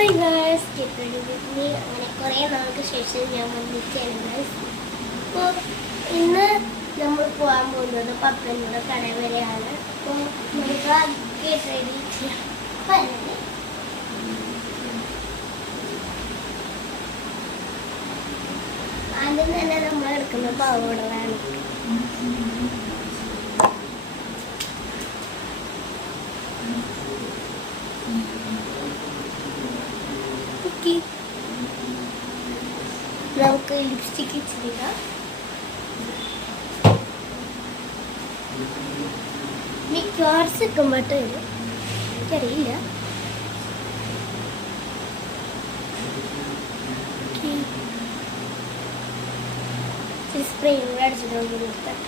Hi guys, അങ്ങനെ കുറേ നാൾക്ക് ശേഷം ഞാൻ വന്നിരിക്കുകയാണ് ഗൈസ്. അപ്പോൾ ഇന്ന് നമ്മൾ പോകാൻ പോകുന്നത് പപ്പനോട് കട വരെയാണ്. അപ്പോൾ നമുക്ക് ഗെറ്റ് റെഡി ചെയ്യാം. ആദ്യം തന്നെ നമ്മൾ എടുക്കുന്ന പാവോടലാണ്. നമുക്ക് ലിപ്സ്റ്റിക്ക് ഇച്ചിരിക്കാം. മിക്കവാറും സെക്കുമ്പോട്ട് വരും, എനിക്കറിയില്ല. സ്പ്രേ കൂടെ അടിച്ചിട്ട് നോക്കി നിർത്താം.